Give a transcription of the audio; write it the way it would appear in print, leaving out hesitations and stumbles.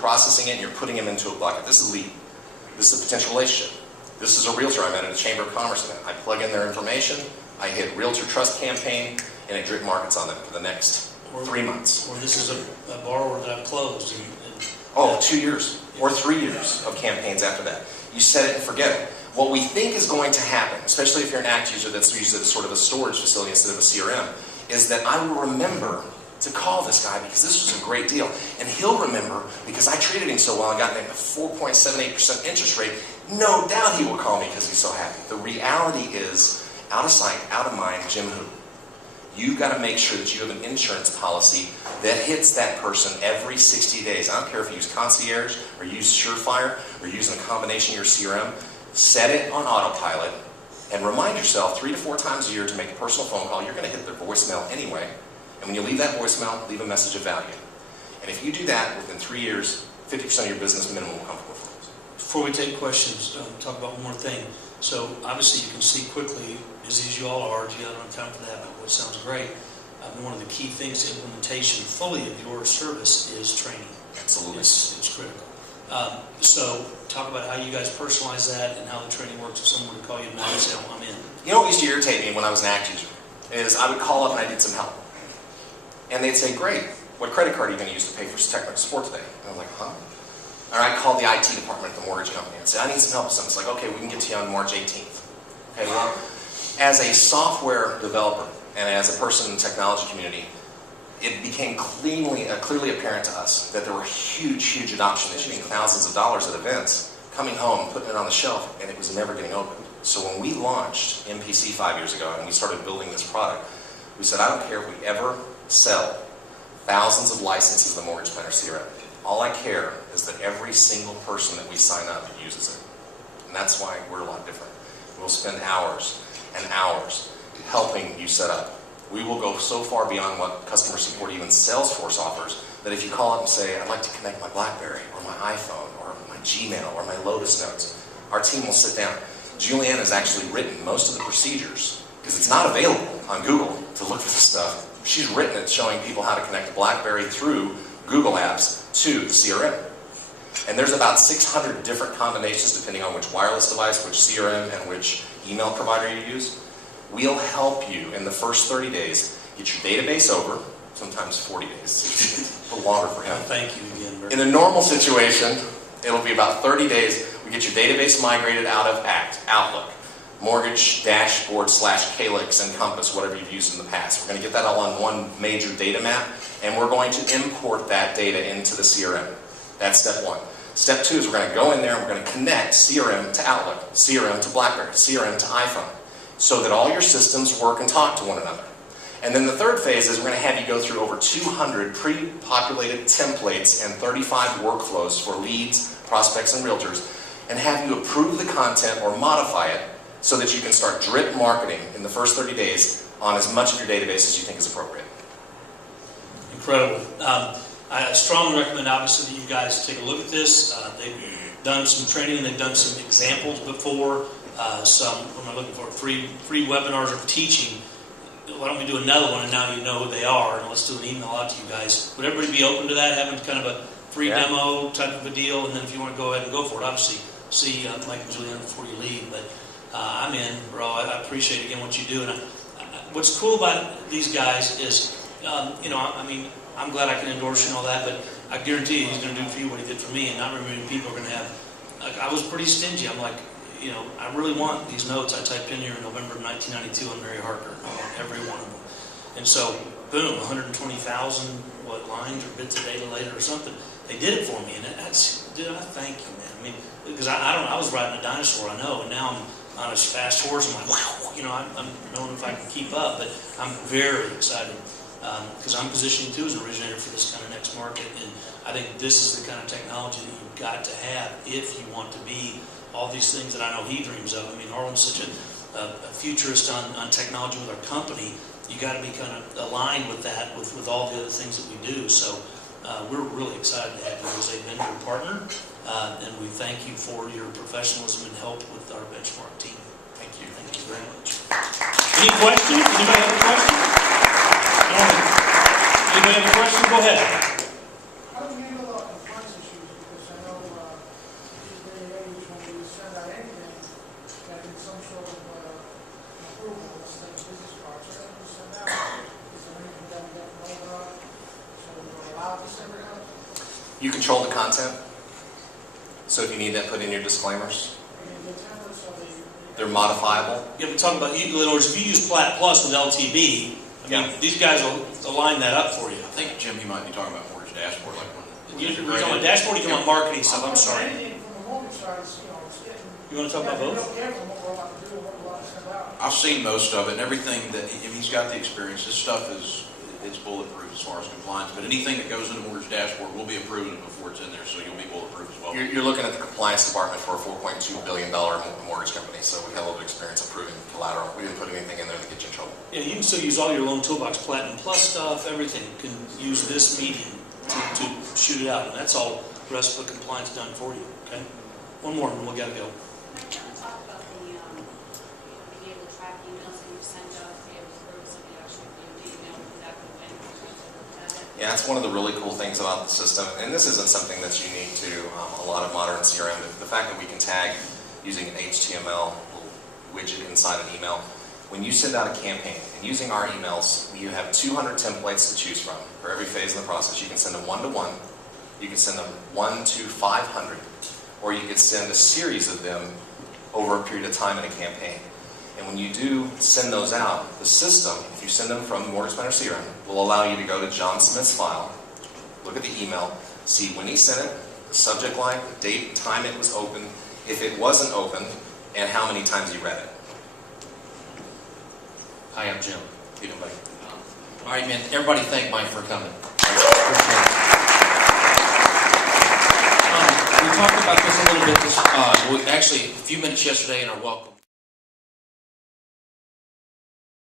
processing it and you're putting them into a bucket. This is a lead. This is a potential relationship. This is a realtor I met at a Chamber of Commerce event. I plug in their information, I hit Realtor Trust Campaign, and it drip markets on them for the next 3 months. Or this is a borrower that I've closed. Oh, 2 years or 3 years of campaigns after that. You set it and forget it. What we think is going to happen, especially if you're an ACT user that's used as sort of a storage facility instead of a CRM, is that I will remember to call this guy because this was a great deal. And he'll remember because I treated him so well and got him a 4.78% interest rate. No doubt he will call me because he's so happy. The reality is, out of sight, out of mind, Jim who? You've got to make sure that you have an insurance policy that hits that person every 60 days. I don't care if you use Concierge or use Surefire or using a combination of your CRM. Set it on autopilot and remind yourself 3 to 4 times a year to make a personal phone call. You're going to hit their voicemail anyway. And when you leave that voicemail, leave a message of value. And if you do that, within 3 years, 50% of your business minimum will come from referrals. Before we take questions, talk about one more thing. So obviously you can see quickly, busy as you all are, gee, I don't have time for that, but what sounds great. One of the key things to implementation fully of your service is training. Absolutely. It's critical. So talk about how you guys personalize that and how the training works if someone would call you and say, oh, I'm in. You know what used to irritate me when I was an ACT user? Is I would call up and I need some help. And they'd say, great, what credit card are you going to use to pay for technical support today? And I was like, huh? Or I'd call the IT department at the mortgage company and say, I need some help with something. It's like, okay, we can get to you on March 18th. Okay, well, as a software developer and as a person in the technology community, it became clearly apparent to us that there were huge adoption issues, meaning thousands of dollars at events, coming home, putting it on the shelf, and it was never getting opened. So when we launched MPC 5 years ago and we started building this product, we said, I don't care if we ever sell thousands of licenses of the Mortgage Planner CRM. All I care is that every single person that we sign up uses it. And that's why we're a lot different. We'll spend hours and hours helping you set up. We will go so far beyond what customer support, even Salesforce offers, that if you call up and say, I'd like to connect my BlackBerry or my iPhone or my Gmail or my Lotus Notes, our team will sit down. Julianne has actually written most of the procedures because it's not available on Google to look for this stuff. She's written it showing people how to connect a BlackBerry through Google Apps to the CRM. And there's about 600 different combinations depending on which wireless device, which CRM, and which email provider you use. We'll help you in the first 30 days get your database over, sometimes 40 days. It's a little longer for him. Thank you again, Bert. In a normal situation, it'll be about 30 days. We get your database migrated out of Outlook, Mortgage Dashboard / Calyx and Compass, whatever you've used in the past. We're going to get that all on one major data map, and we're going to import that data into the CRM. That's step 1. Step 2 is we're going to go in there and we're going to connect CRM to Outlook, CRM to BlackBerry, CRM to iPhone, so that all your systems work and talk to one another. And then the third phase is we're going to have you go through over 200 pre-populated templates and 35 workflows for leads, prospects, and realtors, and have you approve the content or modify it so that you can start drip marketing in the first 30 days on as much of your database as you think is appropriate. Incredible. I strongly recommend, obviously, that you guys take a look at this. They've done some training and they've done some examples before. What am I looking for? Free webinars of teaching. Why don't we do another one and now you know who they are, and let's do an email out to you guys. Would everybody be open to that, having kind of a free demo type of a deal, and then if you want to go ahead and go for it, obviously see Mike and Julianne before you leave, but I'm in, bro. I appreciate again what you do, and what's cool about these guys is, I'm glad I can endorse you and all that, but I guarantee you he's going to do for you what he did for me, and not very many people are going to have. Like, I was pretty stingy. I'm like, I really want these notes I typed in here in November of 1992 on Mary Harker. I want every one of them. And so, boom, 120,000 lines or bits of data later or something. They did it for me, and dude, I thank you, man. I mean, because I was riding a dinosaur, I know, and now I'm on a fast horse. I'm like, wow, I'm knowing if I can keep up, but I'm very excited because I'm positioning too as an originator for this kind of next market, and I think this is the kind of technology that you've got to have if you want to be all these things that I know he dreams of. I mean, Harlan's such a futurist on technology with our company. You got to be kind of aligned with that, with all the other things that we do. So we're really excited to have you as a vendor partner, and we thank you for your professionalism and help with our benchmark team. Thank you. Thank you very much. Any questions? Anybody have a question? Anybody have a question? Go ahead. How do you handle compliance issues You control the content. So if you need that, put in your disclaimers. They're modifiable. Yeah, we're talking about, in other words, if you use Plat Plus with LTB, I mean, these guys will align that up for you. I think, Jim, you might be talking about mortgage dashboard, like when You're talking about dashboard, you're talking about marketing stuff, I'm sorry. Anything from the mortgage side is, You want to talk about both? careful what we're allowed to do and what we're allowed to send out. I've seen most of it, and everything that, if he's got the experience, this stuff it's bulletproof as far as compliance, but anything that goes in the mortgage dashboard will be approved before it's in there, so you'll be bulletproof as well. You're looking at the compliance department for a $4.2 billion mortgage company, so we had a little bit of experience approving collateral. We didn't put anything in there that gets you in trouble. Yeah, you can still use all your loan toolbox, Platinum Plus stuff, everything. You can use this medium to shoot it out, and that's all the rest of the compliance done for you, okay? One more, and we gotta go. I kind of talk about the, being able to track emails that you send out, be able to prove somebody actually viewed the email exactly when you looked at it. Yeah, it's one of the really cool things about the system, and this isn't something that's unique to a lot of modern CRM. The fact that we can tag using an HTML widget inside an email. When you send out a campaign, and using our emails, you have 200 templates to choose from for every phase of the process. You can send them 1-to-1, you can send them 1 to 500, or you could send a series of them over a period of time in a campaign. And when you do send those out, the system, if you send them from Mortgage Planner CRM, will allow you to go to John Smith's file, look at the email, see when he sent it, the subject line, the date, time it was opened, if it wasn't opened, and how many times he read it. Hi, I'm Jim. You know, buddy. All right, man. Everybody thank Mike for coming. We talked about this a little bit, actually a few minutes yesterday in our welcome.